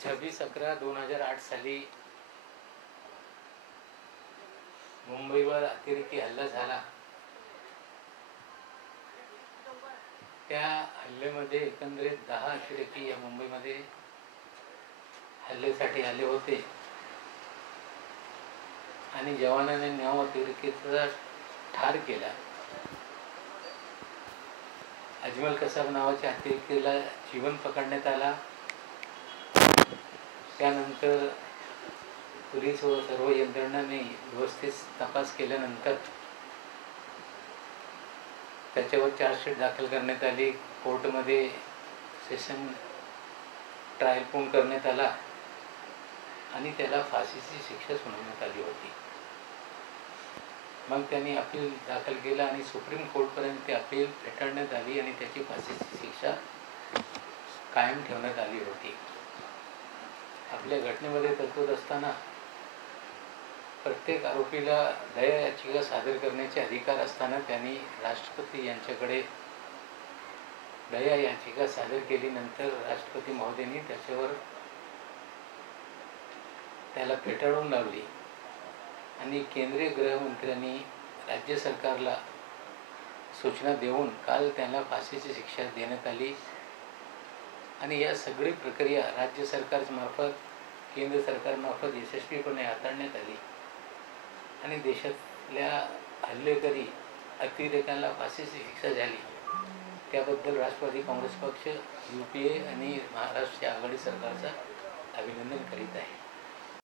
26/11/2008 साली मुंबईवर अतिरेकी हल्ला झाला। त्या हल्ल्यामध्ये एकंदरीत 10 अतिरेकी या मुंबईमध्ये हल्ल्यासाठी आले होते आणि जवानाने 9 अतिरेकीचा ठार केला। अजमल कसाब नावाच्या अतिरेकीला जीवन पकडण्यात आला। त्यानंतर पोलीस व सर्व यंत्रणांनी व्यवस्थित तपास केल्यानंतर त्याच्यावर चार्जशीट दाखल करण्यात आली। कोर्टमध्ये सेशन ट्रायल पण करण्यात आला आणि त्याला फाशीची शिक्षा सुनावण्यात आली होती। मग त्यांनी अपील दाखल केला आणि सुप्रीम कोर्टपर्यंत ते अपील फेटाळण्यात आली आणि त्याची फाशीची शिक्षा कायम ठेवण्यात आली होती। आपल्या घटनेमध्ये तरतूद असताना प्रत्येक आरोपीला दया याचिका सादर करण्याचे अधिकार असताना त्यांनी राष्ट्रपती यांच्याकडे दया याचिका सादर केली। नंतर राष्ट्रपती महोदयांनी त्याला फेटाळून लावली आणि केंद्रीय गृहमंत्र्यांनी राज्य सरकारला सूचना देऊन काल त्यांना फाशीची शिक्षा देण्यात आली आणि या सगळी प्रक्रिया राज्य सरकारमार्फत केंद्र सरकारमार्फत यशस्वीपणे हाताळण्यात आली आणि देशातल्या हल्लेखोरी अतिरेक्यांना फाशीची शिक्षा झाली। त्याबद्दल राष्ट्रवादी काँग्रेस पक्ष, UPA आणि महाराष्ट्र आघाडी सरकारचा अभिनंदन करीत आहे।